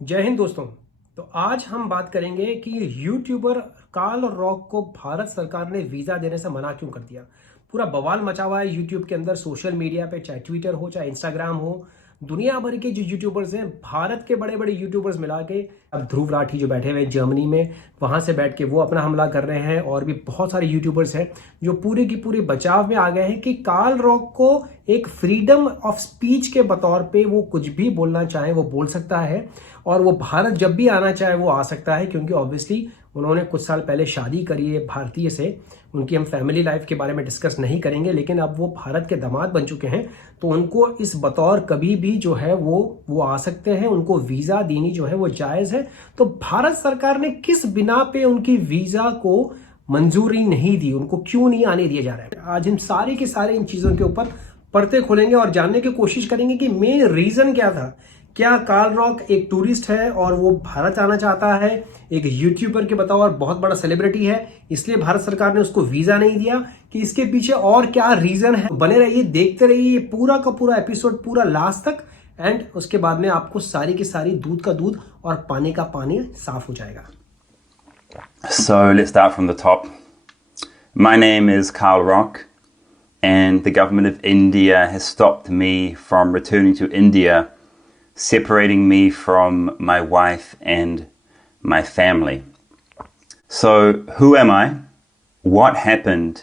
जय हिंद दोस्तों। तो आज हम बात करेंगे कि यूट्यूबर कार्ल रॉक को भारत सरकार ने वीजा देने से मना क्यों कर दिया। पूरा बवाल मचा हुआ है यूट्यूब के अंदर, सोशल मीडिया पे, चाहे ट्विटर हो चाहे इंस्टाग्राम हो। दुनिया भर के जो यूट्यूबर्स हैं, भारत के बड़े बड़े यूट्यूबर्स मिला के, अब ध्रुव राठी जो बैठे हुए हैं जर्मनी में, वहां से बैठ के वो अपना हमला कर रहे हैं। और भी बहुत सारे यूट्यूबर्स हैं जो पूरे की पूरे बचाव में आ गए हैं कि कार्ल रॉक को एक फ्रीडम ऑफ स्पीच के बतौर पे वो कुछ भी बोलना चाहे वो बोल सकता है, और वो भारत जब भी आना चाहे वो आ सकता है। क्योंकि ऑब्वियसली उन्होंने कुछ साल पहले शादी करी है भारतीय से। उनकी हम फैमिली लाइफ के बारे में डिस्कस नहीं करेंगे, लेकिन अब वो भारत के दामाद बन चुके हैं, तो उनको इस बतौर कभी भी जो है वो आ सकते हैं। उनको वीजा देनी जो है वो जायज है। तो भारत सरकार ने किस बिना पे उनकी वीजा को मंजूरी नहीं दी, उनको क्यों नहीं आने दिया जा रहा है, आज हम सारे के सारे इन चीजों के ऊपर पर्दे खोलेंगे और जानने की कोशिश करेंगे कि मेन रीजन क्या था। क्या कार्ल रॉक एक टूरिस्ट है और वो भारत आना चाहता है, एक यूट्यूबर के बताओ और बहुत बड़ा सेलिब्रिटी है, इसलिए भारत सरकार ने उसको वीजा नहीं दिया, कि इसके पीछे और क्या रीजन है। बने रहिए, देखते रहिए ये पूरा का पूरा एपिसोड पूरा लास्ट तक, एंड उसके बाद में आपको सारी की सारी दूध का दूध और पानी का पानी साफ हो जाएगा। So let's start from the top. My name is Carl Rock, and the government of India has stopped me from returning to India, separating me from my wife and my family. So who am I? What happened?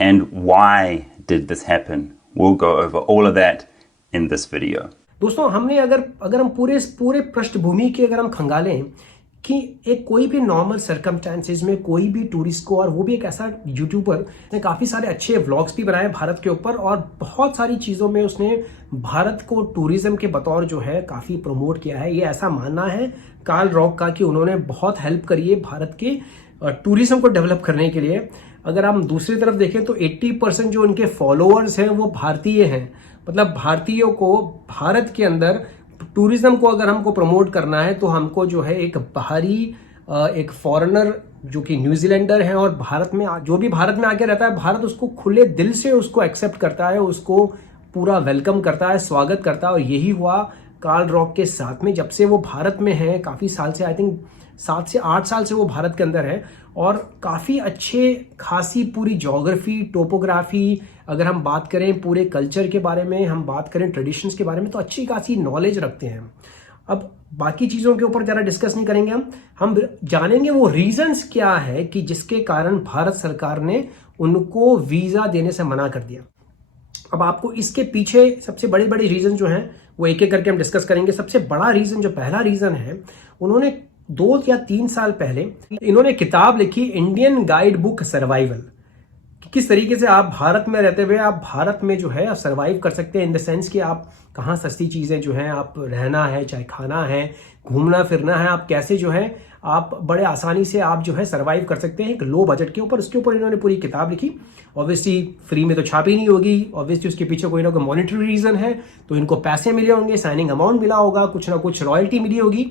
And why did this happen? We'll go over all of that in this video. दोस्तों, हमने अगर हम पूरे पृष्ठभूमि की अगर हम खंगालें कि एक कोई भी नॉर्मल सर्कमस्टेंसेस में कोई भी टूरिस्ट को, और वो भी एक ऐसा यूट्यूबर ने काफ़ी सारे अच्छे व्लॉग्स भी बनाए भारत के ऊपर, और बहुत सारी चीज़ों में उसने भारत को टूरिज्म के बतौर जो है काफ़ी प्रमोट किया है। ये ऐसा मानना है कार्ल रॉक का कि उन्होंने बहुत हेल्प करी है भारत के टूरिज्म को डेवलप करने के लिए। अगर हम दूसरी तरफ देखें तो 80% जो उनके फॉलोअर्स हैं वो भारतीय हैं। मतलब भारतीयों को भारत के अंदर टूरिज्म को अगर हमको प्रमोट करना है तो हमको जो है एक बाहरी एक फॉरेनर जो कि न्यूजीलैंडर है और भारत में जो भी भारत में आके रहता है, भारत उसको खुले दिल से उसको एक्सेप्ट करता है, उसको पूरा वेलकम करता है, स्वागत करता है। और यही हुआ कार्ल रॉक के साथ में। जब से वो भारत में है काफ़ी साल से, आई थिंक 7 से 8 साल से वो भारत के अंदर है, और काफ़ी अच्छे खासी पूरी ज्योग्राफी, टोपोग्राफी, अगर हम बात करें पूरे कल्चर के बारे में, हम बात करें ट्रेडिशंस के बारे में, तो अच्छी खासी नॉलेज रखते हैं। अब बाकी चीज़ों के ऊपर ज़रा डिस्कस नहीं करेंगे, हम जानेंगे वो रीजंस क्या है कि जिसके कारण भारत सरकार ने उनको वीज़ा देने से मना कर दिया। अब आपको इसके पीछे सबसे बड़े बड़े रीजन जो हैं वो एक एक करके हम डिस्कस करेंगे। सबसे बड़ा रीजन, जो पहला रीजन है, उन्होंने 2 या 3 साल पहले इन्होंने किताब लिखी, इंडियन गाइड बुक सर्वाइवल, कि किस तरीके से आप भारत में रहते हुए आप भारत में जो है आप सर्वाइव कर सकते हैं। इन द सेंस कि आप कहाँ सस्ती चीज़ें जो हैं, आप रहना है, चाहे खाना है, घूमना फिरना है, आप कैसे जो है आप बड़े आसानी से आप जो है सर्वाइव कर सकते हैं एक लो बजट के ऊपर। उसके ऊपर इन्होंने पूरी किताब लिखी। ऑब्वियसली फ्री में तो छापी नहीं होगी, ऑब्वियसली उसके पीछे कोई ना कोई मॉनिटरी रीजन है, तो इनको पैसे मिले होंगे, साइनिंग अमाउंट मिला होगा, कुछ ना कुछ रॉयल्टी मिली होगी।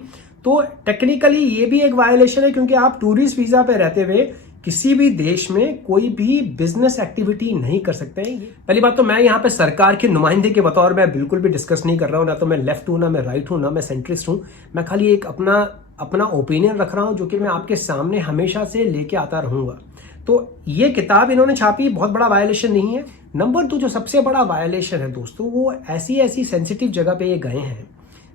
तो टेक्निकली ये भी एक वायलेशन है, क्योंकि आप टूरिस्ट वीजा पे रहते हुए किसी भी देश में कोई भी बिजनेस एक्टिविटी नहीं कर सकते हैं। पहली बात तो मैं यहाँ पे सरकार के नुमाइंदे के बतौर मैं बिल्कुल भी डिस्कस नहीं कर रहा हूँ, ना तो मैं लेफ्ट हूँ, ना मैं राइट हूँ, ना मैं सेंट्रिस्ट हूँ। मैं खाली एक अपना ओपिनियन रख रहा हूँ, जो कि मैं आपके सामने हमेशा से लेके आता रहूंगा। तो ये किताब इन्होंने छापी, बहुत बड़ा वायलेशन नहीं है। नंबर 2, जो सबसे बड़ा वायलेशन है दोस्तों, वो ऐसी सेंसिटिव जगह पे ये गए हैं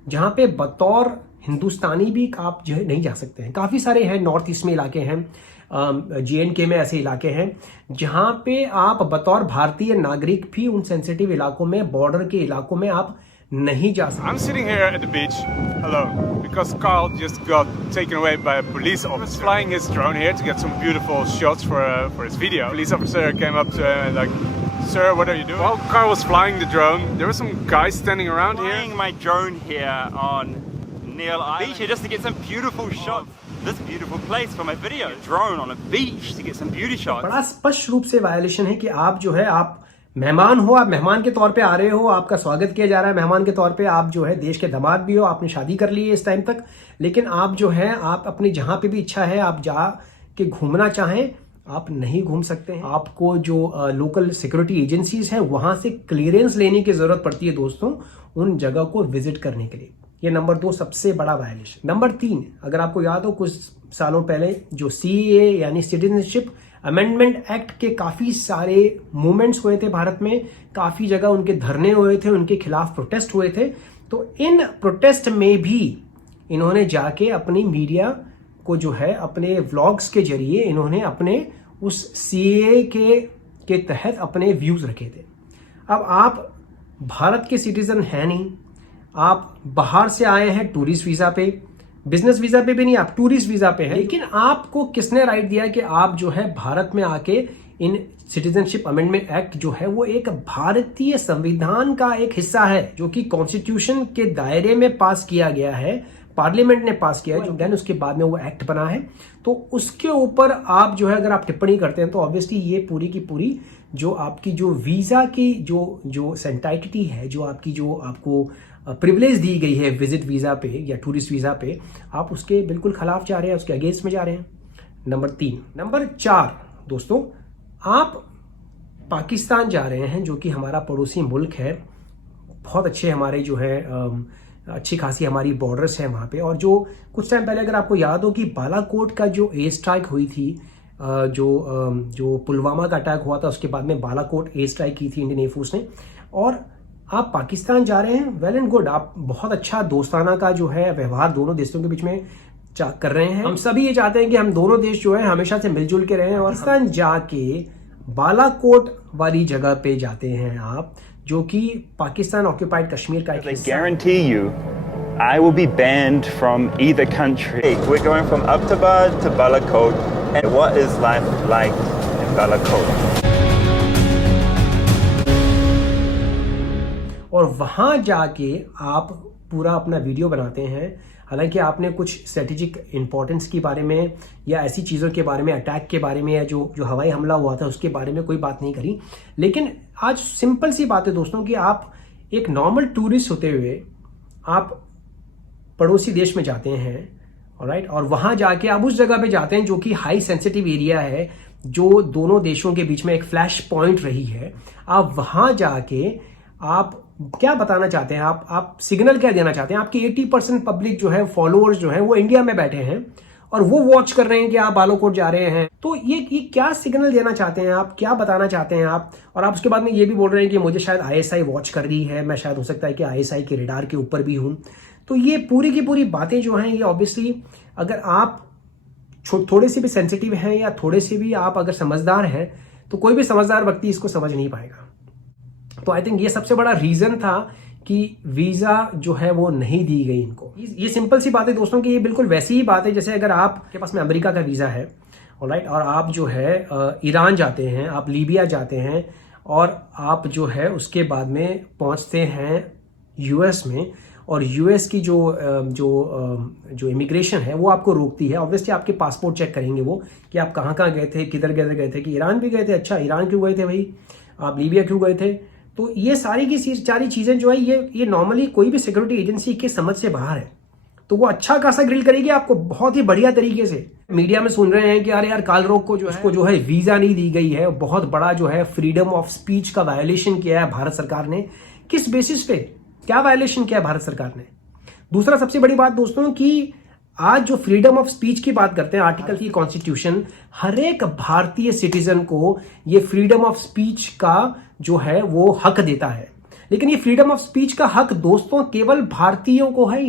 जहां पे बतौर हिंदुस्तानी भी आप जो है नहीं जा सकते हैं। काफ़ी सारे हैं, नॉर्थ ईस्ट में इलाके हैं, JNK में ऐसे इलाके हैं जहां पे आप बतौर भारतीय नागरिक भी उन सेंसिटिव इलाकों में, बॉर्डर के इलाकों में आप नहीं जा सकते। I'm sitting here at the beach alone because Carl just got taken away by a police officer. He was flying his drone here to get some beautiful shots for his video. The police officer came up to him and like, "Sir, what are you doing?" While Carl was flying the drone, there were some guys standing around here. Flying my drone here on Neil Beach here just to get some beautiful shots. This beautiful place for my video. Drone on a beach to get some beauty shots. बड़ा स्पष्ट रूप से violation है कि आप जो है, आप मेहमान हो, आप मेहमान के तौर पे आ रहे हो, आपका स्वागत किया जा रहा है मेहमान के तौर पे, आप जो है देश के दामाद भी हो, आपने शादी कर ली है इस टाइम तक, लेकिन आप जो है आप अपनी जहां पे भी इच्छा है आप जा के घूमना चाहें आप नहीं घूम सकते हैं। आपको जो लोकल सिक्योरिटी एजेंसीज हैं वहां से क्लियरेंस लेने की जरूरत पड़ती है दोस्तों, उन जगह को विजिट करने के लिए। ये नंबर 2 सबसे बड़ा वायलेशन। नंबर 3, अगर आपको याद हो कुछ सालों पहले जो CAA यानी सिटीजनशिप अमेंडमेंट एक्ट के काफ़ी सारे मूवमेंट्स हुए थे भारत में, काफ़ी जगह उनके धरने हुए थे, उनके खिलाफ प्रोटेस्ट हुए थे। तो इन प्रोटेस्ट में भी इन्होंने जाके अपनी मीडिया को जो है अपने व्लॉग्स के जरिए इन्होंने अपने उस CAA के तहत अपने व्यूज़ रखे थे। अब आप भारत के सिटीजन हैं नहीं, आप बाहर से आए हैं टूरिस्ट वीज़ा पे, बिजनेस वीज़ा पे भी नहीं, आप टूरिस्ट वीज़ा पे हैं, लेकिन आपको किसने राइट दिया कि आप जो है भारत में आके इन सिटीजनशिप अमेंडमेंट एक्ट जो है वो एक भारतीय संविधान का एक हिस्सा है जो कि कॉन्स्टिट्यूशन के दायरे में पास किया गया है, पार्लियामेंट ने पास किया है, जो देन उसके बाद में वो एक्ट बना है। तो उसके ऊपर आप जो है अगर आप टिप्पणी करते हैं तो ऑब्वियसली ये पूरी की पूरी जो आपकी जो वीज़ा की जो सेंटाइटिटी है, जो आपको प्रिविलेज दी गई है विजिट वीज़ा पे या टूरिस्ट वीज़ा पे, आप उसके बिल्कुल खिलाफ जा रहे हैं, उसके अगेंस्ट में जा रहे हैं। नंबर 3। नंबर 4 दोस्तों, आप पाकिस्तान जा रहे हैं जो कि हमारा पड़ोसी मुल्क है, बहुत अच्छे हमारे जो है अच्छी खासी हमारी बॉर्डर्स हैं वहाँ पे। और जो कुछ टाइम पहले अगर आपको याद हो कि बालाकोट का जो एयर स्ट्राइक हुई थी, जो पुलवामा का अटैक हुआ था, उसके बाद में बालाकोट एयर स्ट्राइक की थी इंडियन एयरफोर्स ने, और आप पाकिस्तान जा रहे हैं, वेल एंड गुड, आप बहुत अच्छा दोस्ताना का जो है व्यवहार दोनों देशों के बीच में कर रहे हैं। हम सभी ये चाहते हैं कि हम दोनों देश जो है हमेशा से मिलजुल के रहें, और पाकिस्तान जाके बालाकोट वाली जगह पे जाते हैं आप, जो कि पाकिस्तान ऑक्यूपाइड कश्मीर का एक I guarantee you, I will be banned from either country. We're going from Abbottabad to Balakot, and what is life like in Balakot? और वहाँ जाके आप पूरा अपना वीडियो बनाते हैं। हालांकि आपने कुछ स्ट्रेटेजिक इंपॉर्टेंस के बारे में या ऐसी चीज़ों के बारे में, अटैक के बारे में, या जो हवाई हमला हुआ था उसके बारे में कोई बात नहीं करी, लेकिन आज सिंपल सी बात है दोस्तों कि आप एक नॉर्मल टूरिस्ट होते हुए आप पड़ोसी देश में जाते हैं, ऑलराइट, और वहाँ जाके आप उस जगह पे जाते हैं जो कि हाई सेंसिटिव एरिया है, जो दोनों देशों के बीच में एक फ्लैश पॉइंट रही है। आप वहाँ जाके आप क्या बताना चाहते हैं, आप सिग्नल क्या देना चाहते हैं? आपकी 80% पब्लिक जो है, फॉलोअर्स जो है वो इंडिया में बैठे हैं और वो वॉच कर रहे हैं कि आप बालाकोट जा रहे हैं। तो ये क्या सिग्नल देना चाहते हैं आप, क्या बताना चाहते हैं आप? और आप उसके बाद में ये भी बोल रहे हैं कि मुझे शायद ISI वॉच कर रही है, मैं शायद हो सकता है कि ISI के रेडार के ऊपर भी हूँ। तो ये पूरी की पूरी बातें जो हैं, ये ऑब्वियसली अगर आप थोड़े से भी सेंसिटिव हैं या थोड़े से भी आप अगर समझदार हैं, तो कोई भी समझदार व्यक्ति इसको समझ नहीं पाएगा। तो आई थिंक ये सबसे बड़ा रीजन था कि वीजा जो है वो नहीं दी गई इनको। ये सिंपल सी बात है दोस्तों कि ये बिल्कुल वैसी ही बात है जैसे अगर आपके पास में अमेरिका का वीजा है, ऑलराइट, और आप जो है ईरान जाते हैं, आप लीबिया जाते हैं, और आप जो है उसके बाद में पहुंचते हैं US में, और US की जो इमिग्रेशन है वो आपको रोकती है। ऑब्वियसली आपके पासपोर्ट चेक करेंगे वो कि आप कहाँ गए थे, किधर गए थे, कि ईरान भी गए थे, अच्छा ईरान क्यों गए थे भाई, आप लीबिया क्यों गए थे? तो ये सारी चीज़ें जो है ये नॉर्मली कोई भी सिक्योरिटी एजेंसी के समझ से बाहर है। तो वो अच्छा खासा ग्रिल करेगी आपको बहुत ही बढ़िया तरीके से। मीडिया में सुन रहे हैं कि अरे यार कालरोग को जो है वीजा नहीं दी गई है, बहुत बड़ा जो है फ्रीडम ऑफ स्पीच का वायलेशन किया है भारत सरकार ने। किस बेसिस पे, क्या वायलेशन किया है भारत सरकार ने? दूसरा सबसे बड़ी बात दोस्तों कि आज जो फ्रीडम ऑफ स्पीच की बात करते हैं, आर्टिकल की कॉन्स्टिट्यूशन हर एक भारतीय सिटीजन को ये फ्रीडम ऑफ स्पीच का जो है वो हक देता है। लेकिन ये फ्रीडम ऑफ स्पीच का हक दोस्तों केवल भारतीयों को है,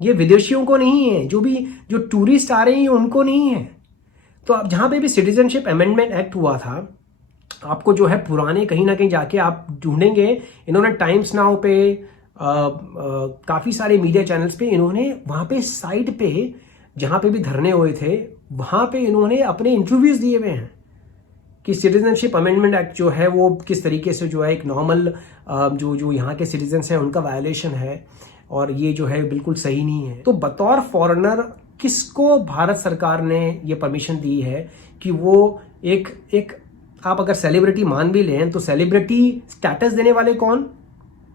ये विदेशियों को नहीं है, जो टूरिस्ट आ रहे हैं उनको नहीं है। तो अब जहां पे भी सिटीजनशिप अमेंडमेंट एक्ट हुआ था, आपको जो है पुराने कहीं ना कहीं जाके आप ढूंढेंगे, इन्होंने टाइम्स नाउ पे काफ़ी सारे मीडिया चैनल्स पे इन्होंने वहाँ पे साइड पे जहाँ पे भी धरने हुए थे वहाँ पे इन्होंने अपने इंटरव्यूज़ दिए हुए हैं कि सिटीजनशिप अमेंडमेंट एक्ट जो है वो किस तरीके से जो है एक नॉर्मल जो यहाँ के सिटीजन्स हैं उनका वायलेशन है, और ये जो है बिल्कुल सही नहीं है। तो बतौर फॉरेनर किसको भारत सरकार ने ये परमिशन दी है कि वो एक आप अगर सेलिब्रिटी मान भी लें तो सेलिब्रिटी स्टेटस देने वाले कौन?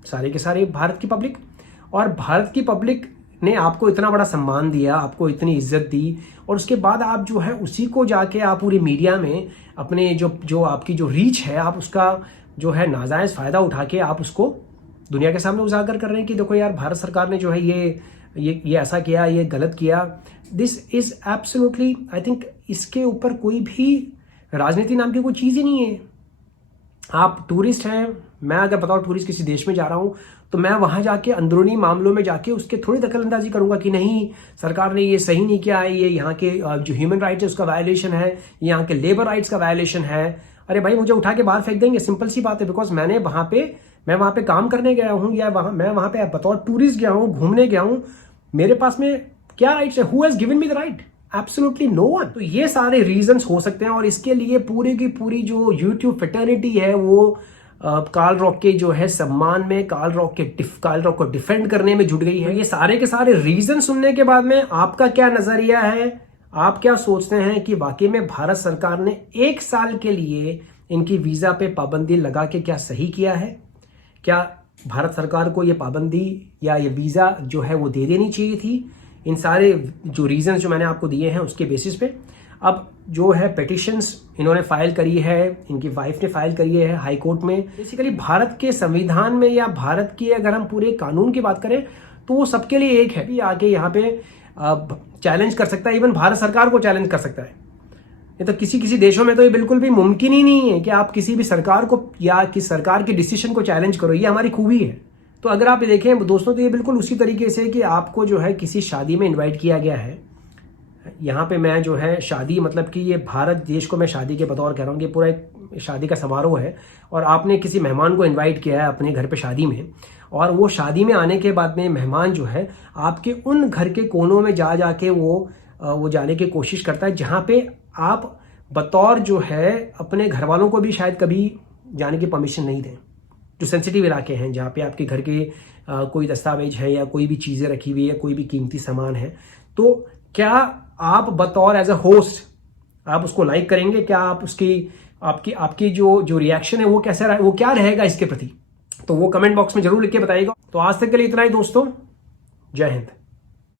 सारे के सारे भारत की पब्लिक। और भारत की पब्लिक ने आपको इतना बड़ा सम्मान दिया, आपको इतनी इज्जत दी, और उसके बाद आप जो है उसी को जाके आप पूरी मीडिया में अपने जो आपकी जो रीच है, आप उसका जो है नाजायज़ फ़ायदा उठा के आप उसको दुनिया के सामने उजागर कर रहे हैं कि देखो यार भारत सरकार ने जो है ये ऐसा किया, ये गलत किया। This is absolutely, I think इसके ऊपर कोई भी राजनीति नाम की कोई चीज़ ही नहीं है। आप टूरिस्ट हैं, मैं अगर बताओ टूरिस्ट किसी देश में जा रहा हूं तो मैं वहां जाके अंदरूनी मामलों में जाके उसके थोड़ी दखलंदाजी करूंगा कि नहीं सरकार ने ये सही नहीं किया है, ये यहाँ के जो ह्यूमन राइट्स है उसका वायलेशन है, यहाँ के लेबर राइट्स का वायलेशन है। अरे भाई मुझे उठा के बाहर फेंक देंगे, सिंपल सी बात है। बिकॉज मैं वहां पे काम करने गया हूँ या मैं वहां पे बतौर टूरिस्ट गया हूँ, घूमने गया हूँ, मेरे पास में क्या राइट्स है? Who has given me the right? Absolutely no one. तो ये सारे रीजंस हो सकते हैं और इसके लिए पूरी की पूरी जो यूट्यूब फेटर्निटी है वो कार्ल रॉक के जो है सम्मान में, कार्ल रॉक को डिफेंड करने में जुट गई है। ये सारे के सारे रीजन सुनने के बाद में आपका क्या नजरिया है? आप क्या सोचते हैं कि वाकई में भारत सरकार ने 1 साल के लिए इनकी वीजा पे पाबंदी लगा के क्या सही किया है? क्या भारत सरकार को ये पाबंदी या ये वीजा जो है वो दे देनी चाहिए थी? इन सारे जो रीजन जो मैंने आपको दिए हैं उसके बेसिस पे अब जो है पिटिशंस इन्होंने फाइल करी है, इनकी वाइफ ने फाइल करी है हाई कोर्ट में। बेसिकली भारत के संविधान में या भारत की अगर हम पूरे कानून की बात करें तो वो सबके लिए एक है, भी आके यहाँ पे चैलेंज कर सकता है, इवन भारत सरकार को चैलेंज कर सकता है। ये तो किसी देशों में तो ये बिल्कुल भी मुमकिन ही नहीं है कि आप किसी भी सरकार को या किसी सरकार के डिसीजन को चैलेंज करो। ये हमारी खूबी है। तो अगर आप देखें दोस्तों तो ये बिल्कुल उसी तरीके से कि आपको जो है किसी शादी में इन्वाइट किया गया है। यहाँ पे मैं जो है शादी मतलब कि ये भारत देश को मैं शादी के बतौर कह रहा हूँ कि पूरा एक शादी का समारोह है और आपने किसी मेहमान को इनवाइट किया है अपने घर पे शादी में, और वो शादी में आने के बाद में मेहमान जो है आपके उन घर के कोनों में जाके वो जाने की कोशिश करता है जहाँ पे आप बतौर जो है अपने घर वालों को भी शायद कभी जाने की परमिशन नहीं दें। जो सेंसिटिव इलाके हैं जहाँ पे आपके घर के कोई दस्तावेज है या कोई भी चीज़ें रखी हुई है, कोई भी कीमती सामान है, तो क्या आप बतौर एज अ होस्ट आप उसको लाइक करेंगे? क्या आप उसकी आपकी जो रिएक्शन है वो कैसा वो क्या रहेगा इसके प्रति? तो वो कमेंट बॉक्स में जरूर लिख के बताइएगा। तो आज तक के लिए इतना ही दोस्तों, जय हिंद।